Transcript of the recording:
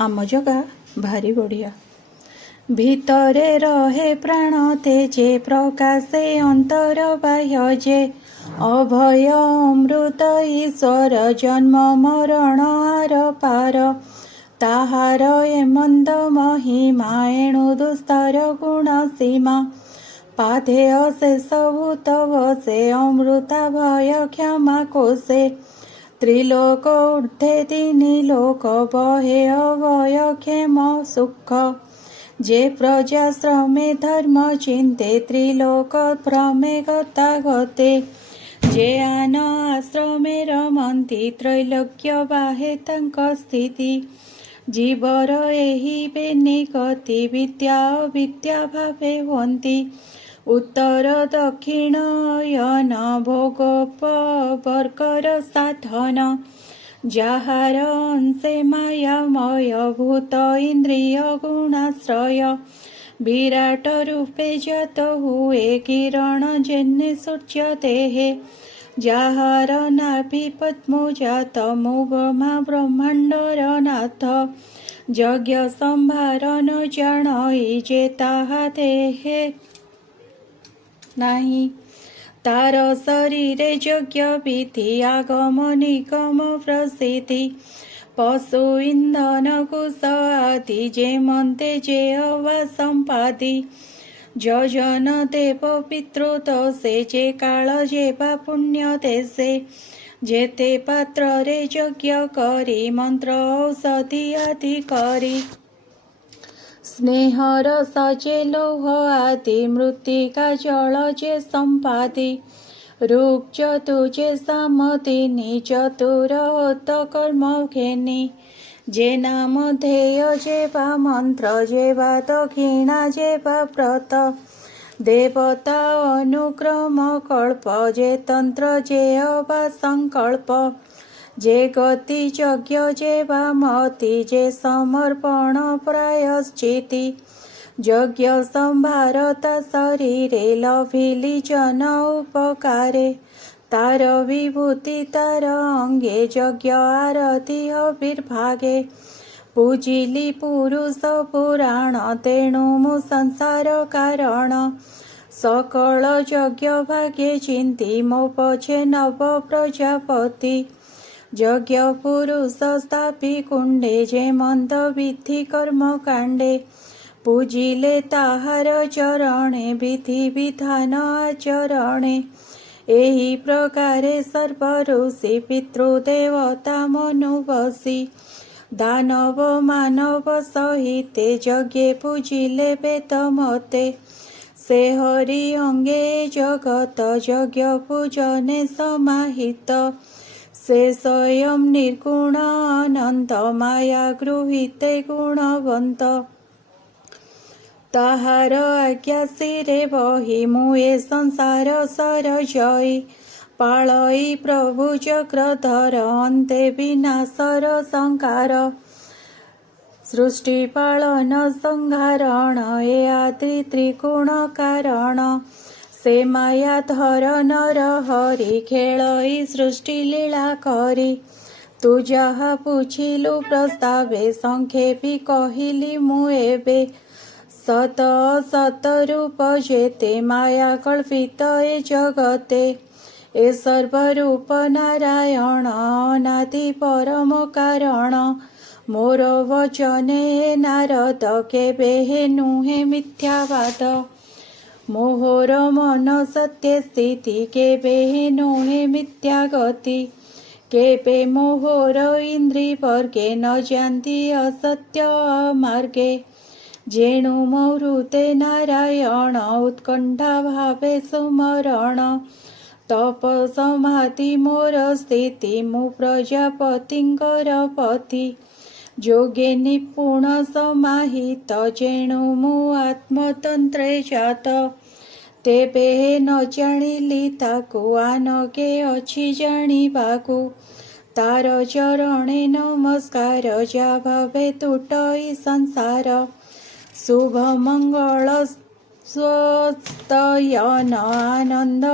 आम जगा भारी बढिया। भितरे रहे प्राण तेजे प्रकाशे अंतर बाह्य जे अभय अमृत ईश्वर जन्म मरण आर पार ताहार एमंद महिमा एणु दुस्तर गुण सीमा पाधेय शेष भूत वसे अमृता भय क्षमा कोशे त्रिलोक ऊर्ध्वे तिनि लोक बहे अभय क्षेम सुख जे प्रजा श्रमे धर्म चिंते त्रिलोक भ्रमे गता गते जे आन आश्रमे रमंती त्रैलोक्य बाहे तांक स्थिति जीवर एहि बेनि गति विद्या अविद्या भावे हुअन्ति उत्तर दक्षिण अयन भोग वर्कर साधन जाहार अंशे मायामय भूत इंद्रिय गुणाश्रय विराट रूपे जात हुए किरण जेने सूर्य देहे जाहार नाभि पद्म जात मुब्रह्मा ब्रह्मांडर नाथ यज्ञ संभार न जाणई जे ताहा देहे नाही तार शरीरे यज्ञ विधि आगम निगम प्रसिद्धि पशु इंधन कुश आदि जे मंते जे अवा संपादि यजन देव पितृदशे जे काल जे बा पुण्य देशे जेते पात्र रे यज्ञ करी मंत्र औषधि आदि करी स्नेह रस जे लौह आदि मृत्तिका जल जे संपादि रूप चतु जे सामदिनी चतुर होत कर्म घेनी जे नाम ध्येय जे बा मंत्र जे बा दक्षिणा जे बा व्रत देवता अनुक्रम कल्प जे तंत्र जे अबा संकल्प जे गति यज्ञ जे बा मति जे समर्पण प्रायश्चिति यज्ञ संभारता शरीरे लभिली जन उपकारे तार विभूति तार अंगे यज्ञ आरती अविर्भागे पूजिली पुरुष पुराण तेणु मु संसार कारण सकल यज्ञ भाग्ये चिंती मो पछे नव प्रजापति यज्ञ पुरुष स्थापी कुंडे जे मंद विधि कर्म कांडे पूजिले ताहार चरणे विधि विधान आचरणे एहि प्रकारे सर्व ऋषि पितृदेवता मनुवसी दानव मानव सहिते यज्ञे पूजिले वेद मते से हरि अंगे जगत यज्ञ पूजने समाहित से स्वयं निर्गुण अनंत माया गृहीते गुणवंत ताहार आज्ञा सिरे बही मुए संसार सर जई पाळई प्रभु चक्रधर अन्ते विनाशर संकार सृष्टि पालन संहारण ए आदि त्रिगुण कारण से माया धर नर हरि खेलई सृष्टि लीला करी तू जहा पूछिलु प्रस्तावे संक्षेपी कहिली मु एबे सत असत रूप जेते माया कल्पित ए जगते ए सर्वरूप नारायण अनादि परम कारण मोर वचने नारद केबे हे नुहे मिथ्यावाद मोहर मन सत्य स्थिति केबे हे नोहे मिथ्या गति केबे मोहर इंद्रि वर्गे न जानती असत्य मार्गे जेणु मरुते नारायण उत्कंठा भावे सुमरण तप समाधि मोर स्थिति मु प्रजापतिंकर पति जोगे निपुण समाहित जेणु मु आत्मतंत्रे जात तेबे न जानिली ताकु आनके अछि जानिबाकु तार चरणे नमस्कार जा भावे तुटई संसार शुभ मंगल स्वस्तयन आनंद